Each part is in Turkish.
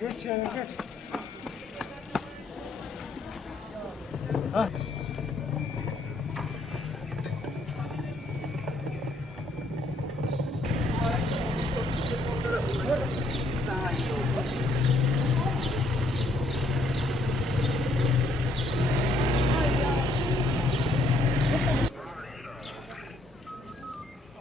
Geç yani geç.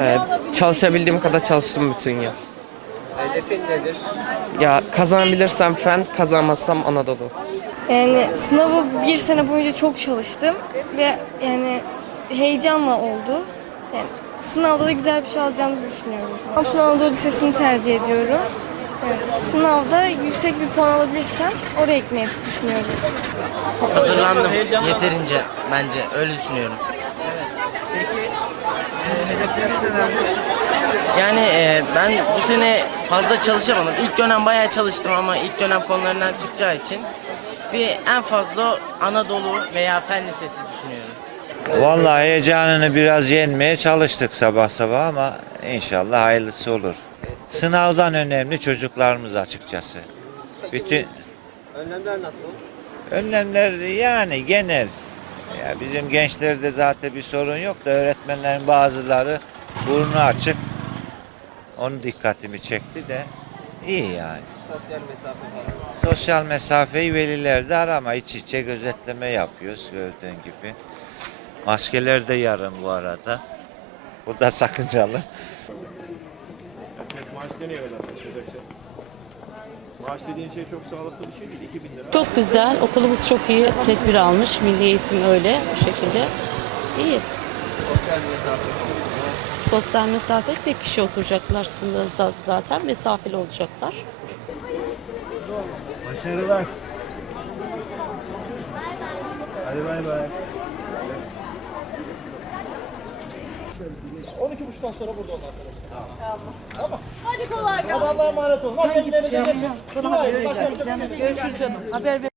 Ee, çalışabildiğim kadar çalıştım bütün yıl. Hedefin nedir? Ya kazanabilirsem fen, kazanmazsam Anadolu. Yani sınavı bir sene boyunca çok çalıştım ve yani heyecanla oldu. Yani sınavda da güzel bir şey alacağımızı düşünüyorum. Samsun Anadolu Lisesi'ni tercih ediyorum. Yani sınavda yüksek bir puan alabilirsem oraya gitmeyi düşünüyorum. Hazırlandım yeterince bence öyle düşünüyorum. Hedefleriniz Yani e, ben bu sene fazla çalışamadım. İlk dönem bayağı çalıştım ama ilk dönem konularından çıkacağı için bir en fazla Anadolu veya Fen Lisesi düşünüyorum. Vallahi heyecanını biraz yenmeye çalıştık sabah sabah ama inşallah hayırlısı olur. Sınavdan önemli çocuklarımız açıkçası. Bütün Önlemler nasıl? önlemler yani genel. Ya bizim gençlerde zaten bir sorun yok da öğretmenlerin bazıları burnu açık. Onun dikkatimi çekti de iyi yani. Sosyal mesafe falan. Sosyal mesafeyi veliler de arama iç içe gözetleme yapıyoruz gördüğün gibi. Maskeler de yarım bu arada. Bu da sakıncalı. Maaş nereye kadar taşıyacaksın? Maaş dediğin şey çok sağlıklı bir şey değil. 2000 lira. Çok güzel. Okulumuz çok iyi tedbir almış. Milli eğitim öyle bu şekilde. İyi. Sosyal mesafe. Sosyal mesafe tek kişi oturacaklar sınırda zaten mesafeli olacaklar. Başarılar. Hadi bay bay. 12.30'dan sonra burada ondan sonra. Tamam. Hadi kolay gelsin. Allah'a emanet olun. Hadi gidelim. Sonra haber vereceğim. Görüşürüz canım. Haber